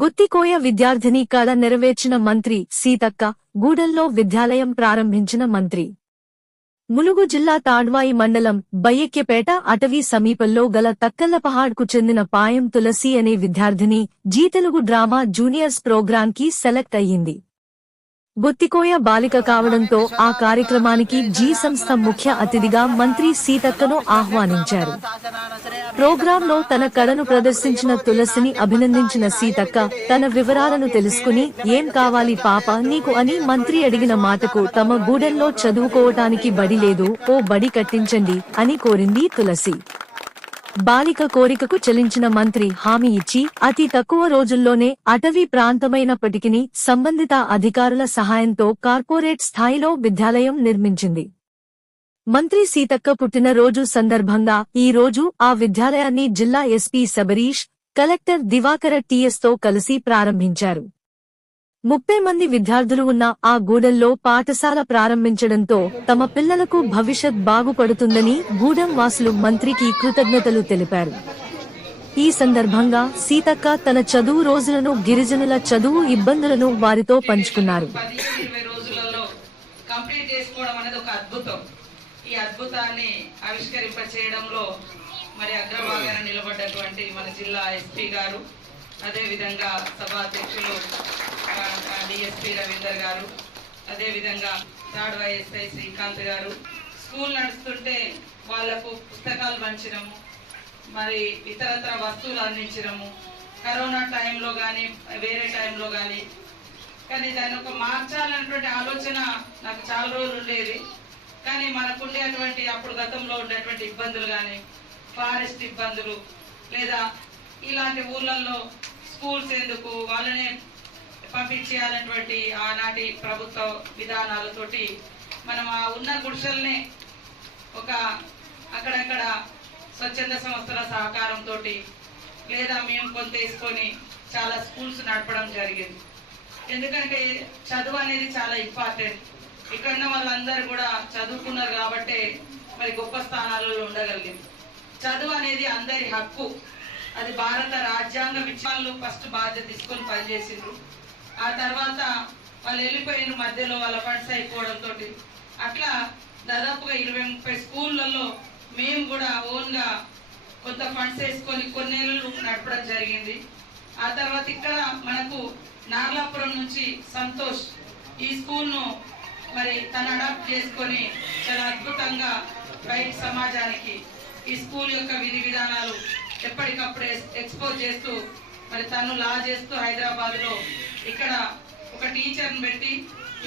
గుత్తికోయ విద్యార్థిని కళ నెరవేర్చిన మంత్రి సీతక్క గూడెల్లో విద్యాలయం ప్రారంభించిన మంత్రి. ములుగు జిల్లా తాడ్వాయి మండలం బయ్యక్యపేట అటవీ సమీపంలో గల తక్కల్లపహాడ్కు చెందిన పాయం తులసి అనే విద్యార్థిని జీతెలుగు డ్రామా జూనియర్స్ ప్రోగ్రాంకి సెలెక్ట్ అయ్యింది. గుత్తికోయ బాలిక కావడంతో ఆ కార్యక్రమానికి జీ సంస్థ ముఖ్య అతిథిగా మంత్రి సీతక్కను ఆహ్వానించారు. ప్రోగ్రాంలో తన కళను ప్రదర్శించిన తులసిని అభినందించిన సీతక్క తన వివరాలను తెలుసుకుని ఏం కావాలి పాప నీకు అని మంత్రి అడిగిన మాటకు తమ గూడెంలో చదువుకోవటానికి బడి లేదు ఓ బడి కట్టించండి అని కోరింది తులసి. బాలిక కోరికకు చెల్లించిన మంత్రి హామీ ఇచ్చి అతి తక్కువ రోజుల్లోనే అటవీ ప్రాంతమైనప్పటికీ సంబంధిత అధికారుల సహాయంతో కార్పొరేట్ స్థాయిలో విద్యాలయం నిర్మించింది. మంత్రి సీతక్క పుట్టినరోజు సందర్భంగా ఈ రోజు ఆ విద్యాలయాన్ని జిల్లా ఎస్పీ శబరీష్ కలెక్టర్ దివాకర టీఎస్తో కలిసి ప్రారంభించారు. ముప్పై మంది విద్యార్థులు ఉన్న ఆ గూడెల్లో పాఠశాల ప్రారంభించడంతో తమ పిల్లలకు భవిష్యత్ బాగుపడుతుందని గూడెం వాసులు మంత్రికి కృతజ్ఞతలు తెలిపారు. ఈ సందర్భంగా సీతక్క తన చదువు రోజులను గిరిజనుల చదువు ఇబ్బందులను వారితో పంచుకున్నారు. కంప్లీట్ చేసుకోవడం అనేది ఒక అద్భుతం. ఈ అద్భుతాన్ని ఆవిష్కరింప చేయడంలో మరి అగ్రభాగాన నిలబడ్డటువంటి మన జిల్లా ఎస్పీ గారు అదేవిధంగా సభాధ్యక్షులు డిఎస్పీ రవీందర్ గారు అదేవిధంగా థర్డ్ వైఎస్ఐ శ్రీకాంత్ గారు. స్కూల్ నడుస్తుంటే వాళ్ళకు పుస్తకాలు పంచడము మరి ఇతరత్ర వస్తువులు అందించడము కరోనా టైంలో కానీ వేరే టైంలో కానీ కానీ దాన్ని ఒక మార్చాలన్నటువంటి ఆలోచన నాకు చాలా రోజులు ఉండేది. కానీ మనకు ఉండేటువంటి అప్పుడు గతంలో ఉండేటువంటి ఇబ్బందులు కానీ ఫారెస్ట్ ఇబ్బందులు లేదా ఇలాంటి ఊర్లలో స్కూల్స్ ఎందుకు? వాళ్ళనే పంపించేయాలన్నటువంటి ఆనాటి ప్రభుత్వ విధానాలతోటి మనం ఆ ఉన్న గుడిసెల్ని ఒక అక్కడక్కడ స్వచ్ఛంద సంస్థల సహకారంతో లేదా మేము కొంత వేసుకొని చాలా స్కూల్స్ నడపడం జరిగింది. ఎందుకంటే చదువు అనేది చాలా ఇంపార్టెంట్. ఇక్కడ ఉన్న వాళ్ళందరూ కూడా చదువుకున్నారు కాబట్టి మరి గొప్ప స్థానాలలో ఉండగలిగింది. చదువు అనేది అందరి హక్కు. అది భారత రాజ్యాంగ విషయాలు ఫస్ట్ బాధ్యత తీసుకొని పనిచేసిండ్రు. ఆ తర్వాత వాళ్ళు వెళ్ళిపోయిన మధ్యలో వాళ్ళ ఫండ్స్ అయిపోవడంతో అట్లా దాదాపుగా ఇరవై ముప్పై స్కూళ్ళల్లో మేము కూడా ఓన్గా కొంత ఫండ్స్ వేసుకొని కొన్నేళ్ళు నడపడం జరిగింది. ఆ తర్వాత ఇక్కడ మనకు నార్లాపురం నుంచి సంతోష్ ఈ స్కూల్ను మరి తను అడాప్ట్ చేసుకొని చాలా అద్భుతంగా బయట సమాజానికి ఈ స్కూల్ యొక్క విధి విధానాలు ఎప్పటికప్పుడు ఎక్స్పోజ్ చేస్తూ మరి తను లా చేస్తూ హైదరాబాద్లో ఇక్కడ ఒక టీచర్ని పెట్టి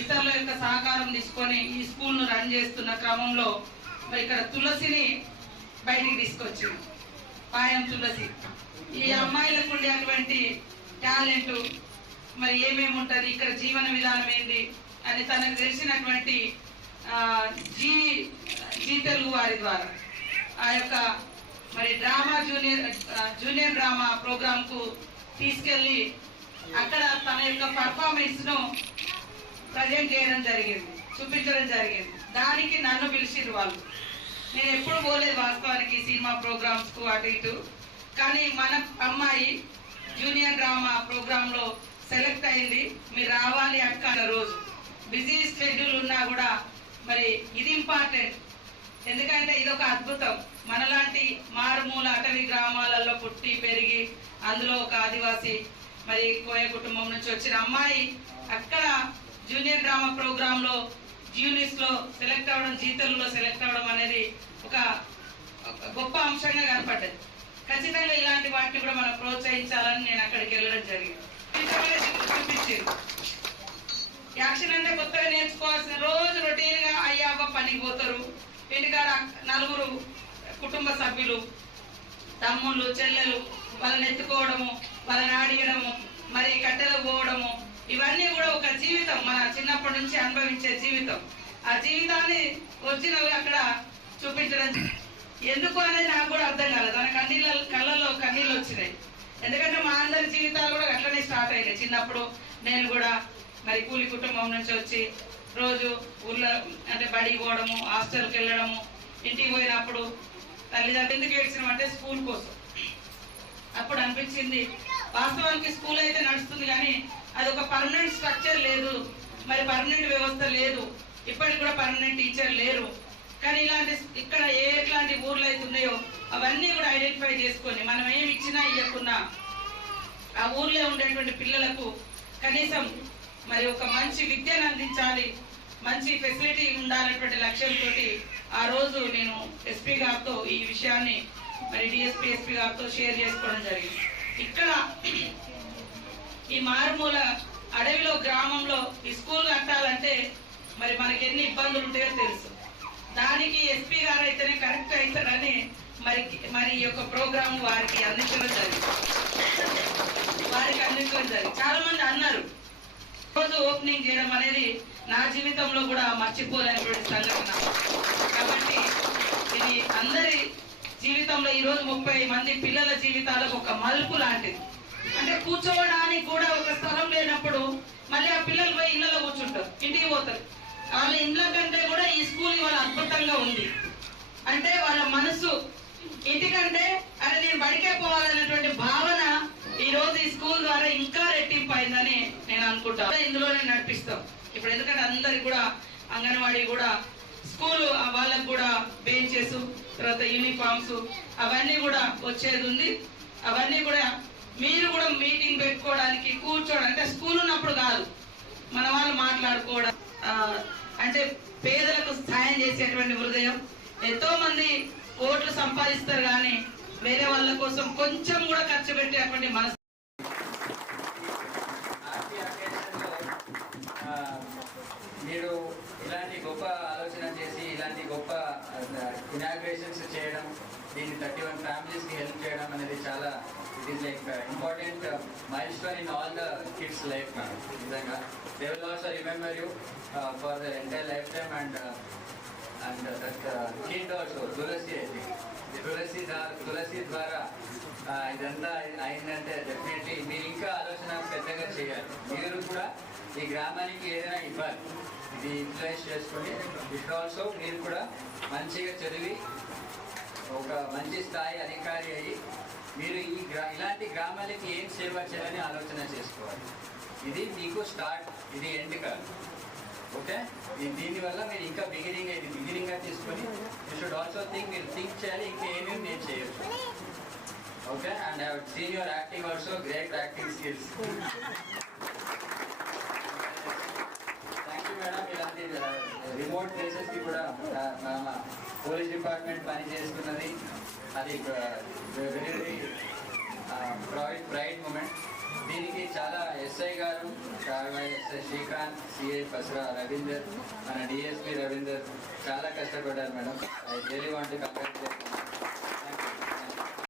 ఇతరుల యొక్క సహకారం తీసుకొని ఈ స్కూల్ను రన్ చేస్తున్న క్రమంలో మరి ఇక్కడ తులసిని బయటికి తీసుకొచ్చింది. పాయం తులసి. ఈ అమ్మాయిలకు ఉండేటువంటి టాలెంట్ మరి ఏమేమి ఉంటది ఇక్కడ జీవన విధానం ఏంటి అని తనకు తెలిసినటువంటి జీ జీ తెలుగు వారి ద్వారా. ఆ యొక్క మరి డ్రామా జూనియర్ జూనియర్ డ్రామా ప్రోగ్రామ్కు తీసుకెళ్ళి అక్కడ తన యొక్క పర్ఫార్మెన్స్ను ప్రజెంట్ చేయడం జరిగింది చూపించడం జరిగింది. దానికి నన్ను పిలిచిరు వాళ్ళు. నేను ఎప్పుడు పోలేదు వాస్తవానికి సినిమా ప్రోగ్రామ్స్కు అటు ఇటు. కానీ మన అమ్మాయి జూనియర్ డ్రామా ప్రోగ్రామ్లో సెలెక్ట్ అయింది. మీరు రావాలి అక్క రోజు. బిజీ షెడ్యూల్ ఉన్నా కూడా మరి ఇది ఇంపార్టెంట్. ఎందుకంటే ఇది ఒక అద్భుతం. మనలాంటి మారుమూల అటవీ గ్రామాలలో పుట్టి పెరిగి అందులో ఒక ఆదివాసి మరి కోయ కుటుంబం నుంచి వచ్చిన అమ్మాయి అక్కడ జూనియర్ గ్రామ ప్రోగ్రామ్లో జూనియర్స్లో సెలెక్ట్ అవ్వడం జీతల్లో సెలెక్ట్ అవ్వడం అనేది ఒక గొప్ప అంశంగా కనపడ్డది. ఖచ్చితంగా ఇలాంటి వాటిని కూడా మనం ప్రోత్సహించాలని నేను అక్కడికి వెళ్ళడం జరిగింది. చూపించింది. యాక్షన్ అంటే కొత్తగా నేర్చుకోవాల్సిన రోజు రొటీన్గా అయ్యాబ పనికి పోతారు. ఇంటికాడ నలుగురు కుటుంబ సభ్యులు తమ్ముళ్ళు చెల్లెలు వాళ్ళని ఎత్తుకోవడము వాళ్ళని ఆడియడము మరి కట్టెలు పోవడము ఇవన్నీ కూడా ఒక జీవితం మన చిన్నప్పటి నుంచి అనుభవించే జీవితం. ఆ జీవితాన్ని ఒరిజినల్ అక్కడ చూపించడం ఎందుకు అనేది నాకు కూడా అర్థం కాలేదు. తన కన్నీళ్ళ కళ్ళల్లో కన్నీళ్ళు వచ్చినాయి. ఎందుకంటే మా అందరి జీవితాలు కూడా అట్లనే స్టార్ట్ అయినాయి. చిన్నప్పుడు నేను కూడా మరి కూలి కుటుంబం నుంచి వచ్చి రోజు ఊర్లో అంటే బడికి పోవడము హాస్టల్కి వెళ్ళడము ఇంటికి పోయినప్పుడు తల్లిదండ్రులు ఎందుకు ఏడ్చినామంటే స్కూల్ కోసం. అప్పుడు అనిపించింది వాస్తవానికి స్కూల్ అయితే నడుస్తుంది కానీ అది ఒక పర్మనెంట్ స్ట్రక్చర్ లేదు. మరి పర్మనెంట్ వ్యవస్థ లేదు. ఇప్పటికి కూడా పర్మనెంట్ టీచర్ లేరు. కానీ ఇలాంటి ఇక్కడ ఏ ఎట్లాంటి ఊర్లు అయితే ఉన్నాయో అవన్నీ కూడా ఐడెంటిఫై చేసుకొని మనం ఏమి ఇచ్చినా ఇవ్వకున్నా ఆ ఊర్లో ఉండేటువంటి పిల్లలకు కనీసం మరి ఒక మంచి విద్యను అందించాలి. మంచి ఫెసిలిటీ ఉండాలనేటువంటి లక్ష్యంతో ఆ రోజు నేను ఎస్పీ గారితో ఈ విషయాన్ని మరి డిఎస్పీ ఎస్పీ గారితో షేర్ చేసుకోవడం జరిగింది. ఇక్కడ ఈ మారుమూల అడవిలో గ్రామంలో ఈ స్కూల్ కట్టాలంటే మరి మనకి ఎన్ని ఇబ్బందులు ఉంటాయో తెలుసు. దానికి ఎస్పీ గారు అయితేనే కరెక్ట్ అవుతాడని మరి మరి ఈ యొక్క ప్రోగ్రామ్ వారికి అందించడం జరిగింది. వారికి అందించడం జరిగింది. చాలా మంది అన్నారు. రోజు ఓపెనింగ్ చేయడం అనేది నా జీవితంలో కూడా మర్చిపోలేనటువంటి సంఘటన. కాబట్టి ఇది అందరి జీవితంలో ఈ రోజు ముప్పై మంది పిల్లల జీవితాలకు ఒక మలుపు లాంటిది. అంటే కూర్చోవడానికి కూడా ఒక స్థలం లేనప్పుడు మళ్ళీ ఆ పిల్లలు పోయి ఇళ్ళలో కూర్చుంటారు ఇంటికి పోతారు. వాళ్ళ ఇండ్ల కంటే కూడా ఈ స్కూల్ ఇవాళ అద్భుతంగా ఉంది. అంటే వాళ్ళ మనసు ఇంటికంటే అరే నేను బడికే పోవాలన్నటువంటి భావన ఈ రోజు ఈ స్కూల్ ద్వారా ఇంకా రెట్టింపు అయిందని నేను అనుకుంటాను ఇందులోనే నడిపిస్తాం. ఇప్పుడు ఎందుకంటే అందరికి కూడా అంగన్వాడీ కూడా స్కూల్ వాళ్ళకు కూడా బెంచెస్ తర్వాత యూనిఫామ్స్ అవన్నీ కూడా వచ్చేది ఉంది. అవన్నీ కూడా మీరు కూడా మీటింగ్ పెట్టుకోవడానికి కూర్చోవడం అంటే స్కూల్ ఉన్నప్పుడు కాదు మన వాళ్ళు మాట్లాడుకోవడం అంటే పేదలకు సహాయం చేసేటువంటి హృదయం. ఎంతో మంది ఓట్లు సంపాదిస్తారు కానీ వేరే వాళ్ళ కోసం కొంచెం కూడా ఖర్చు పెట్టేటువంటి మనసు ఆర్టీ అకేషన్లో ఆ, మీరు ఇలాంటి గొప్ప ఆలోచన చేసి ఇలాంటి గొప్ప ఇనాగ్రేషన్స్ చేయడం దీన్ని థర్టీ వన్ ఫ్యామిలీస్కి హెల్ప్ చేయడం అనేది చాలా it is like important milestone in all the kids life madam నిజంగా. They will also remember you for the entire life time and and that kid also Tulasi అయితే తులసి ద్వారా తులసి ద్వారా ఇదంతా అయిందంటే డెఫినెట్లీ మీరు ఇంకా ఆలోచన పెద్దగా చేయాలి. మీరు కూడా ఈ గ్రామానికి ఏదైనా ఇవ్వాలి. ఇది ఇన్ఫ్లుయెన్స్ చేసుకొని ఇట్ ఆల్సో మీరు కూడా మంచిగా చదివి ఒక మంచి స్థాయి అధికారి అయ్యి మీరు ఈ గ్రా ఇలాంటి గ్రామాలకి ఏం సేవ చేయాలని ఆలోచన చేసుకోవాలి. ఇది మీకు స్టార్ట్ ఇది ఎండ్ కాదు. ఓకే? దీనివల్ల మీరు ఇంకా బిగినింగ్ ఇది బిగినింగ్గా తీసుకొని యూ షుడ్ ఆల్సో థింక్ మీరు థింక్ చేయాలి ఇంకా ఏమేమి నేను చేయొచ్చు. Okay? And I seen your acting also great acting skills thank you madam ఇలాంటి రిమోట్ ప్లేసెస్కి కూడా మన పోలీస్ డిపార్ట్మెంట్ పని చేస్తున్నది. అది very very pride pride moment దీనికి చాలా ఎస్ఐ గారు ఎస్ఐ శ్రీకాంత్ సిఐ పసురా రవీందర్ మన డిఎస్పి రవీందర్ చాలా కష్టపడ్డారు madam. I really want congratulate